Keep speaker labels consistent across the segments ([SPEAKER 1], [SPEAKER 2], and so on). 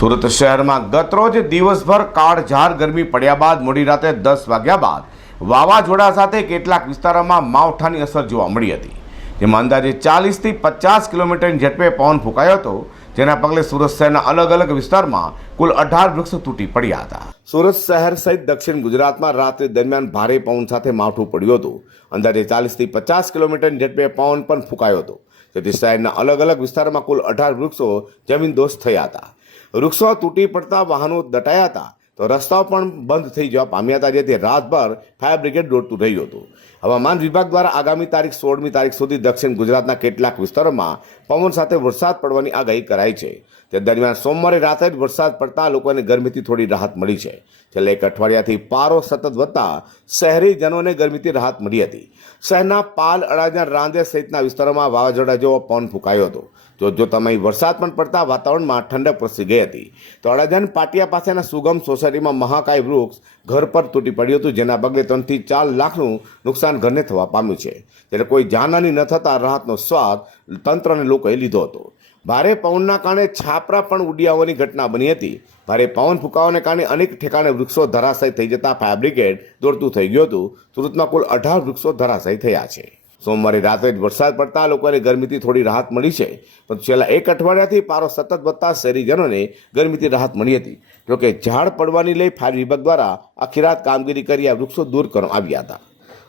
[SPEAKER 1] સુરત શહેરમાં ગતરોજ દિવસભર કાળઝાર ગરમી પડ્યા બાદ મોડી રાતે દસ વાગ્યા બાદ વાવાઝોડા સાથે કેટલાક વિસ્તારોમાં માવઠાની અસર જોવા મળી હતી. જેમાં અંદાજે ચાલીસથી પચાસ કિલોમીટરની ઝડપે પવન ફૂંકાયો હતો. જેના પગલે સુરત શહેરના અલગ અલગ વિસ્તારમાં કુલ અઢાર વૃક્ષો તૂટી પડ્યા હતા. સુરત શહેર સહિત દક્ષિણ ગુજરાતમાં રાત્રિ દરમિયાન ભારે પવન સાથે માવઠું પડ્યું હતું. અંદાજે ચાલીસથી પચાસ કિલોમીટરની ઝડપે પવન પણ ફૂંકાયો હતો. જેથી શહેરના અલગ અલગ વિસ્તારમાં કુલ અઢાર વૃક્ષો જમીનદોસ્ત થયા હતા. વૃક્ષો તૂટી પડતા વાહનો દટાયા હતા. તો રસ્તાઓ પણ બંધ થઈ જવા પામ્યા હતા જેથી રાતભર ફાયર બ્રિગેડ દોડતું રહ્યું હતું. હવામાન વિભાગ દ્વારા આગામી તારીખ સોળમી તારીખ સુધી દક્ષિણ ગુજરાતના કેટલાક વિસ્તારોમાં પવન સાથે વરસાદ પડવાની આગાહી કરાઈ છે. તે દરમિયાન સોમવારે રાત્રે જ વરસાદ પડતા લોકોને ગરમીથી થોડી રાહત મળી છે. છેલ્લા એક અઠવાડિયાથી પારો સતત વધતા શહેરીજનોને ગરમીથી રાહત મળી હતી. શહેરના પાલ અડાજણ રાંદે સહિતના વિસ્તારોમાં વાવાઝોડા જેવો પવન ફૂંકાયો હતો. જો જો તમે વરસાદ પણ પડતા વાતાવરણમાં ઠંડક પ્રસરી ગઈ હતી, તો અડાજણ પાટિયા પાસેના સુગમ સોસાયટીમાં મહાકાય વૃક્ષ ઘર પર તૂટી પડ્યું હતું, જેના પગલે ત્રણથી ચાર લાખનું નુકસાન ઘરને થવા પામ્યું છે. ત્યારે કોઈ જાનહાની ન થતાં રાહતનો સ્વાદ તંત્ર અને લોકોએ લીધો હતો. ભારે પવનના કારણે છાપરા પણ ઉડી ઘટના બની હતી. ભારે પવન ફૂંકાવાને કારણે અનેક ઠેકાણે વૃક્ષો ધરાશાયી થઈ જતા ફાયર બ્રિગેડ દોડતું થઈ ગયું હતું. સુરતમાં કુલ અઢાર વૃક્ષો ધરાશાયી થયા છે. સોમવારે રાત્રે જ વરસાદ પડતા લોકોને ગરમીથી થોડી રાહત મળી છે. પણ છેલ્લા એક અઠવાડિયાથી પારો સતત વધતા શહેરીજનોને ગરમીથી રાહત મળી હતી. જોકે ઝાડ પડવાની લઈ ફાયર વિભાગ દ્વારા આખી રાત કામગીરી કરી આ વૃક્ષો દૂર કરવામાં આવ્યા હતા.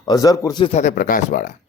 [SPEAKER 1] અઝર કુર્સી સાથે પ્રકાશવાળા.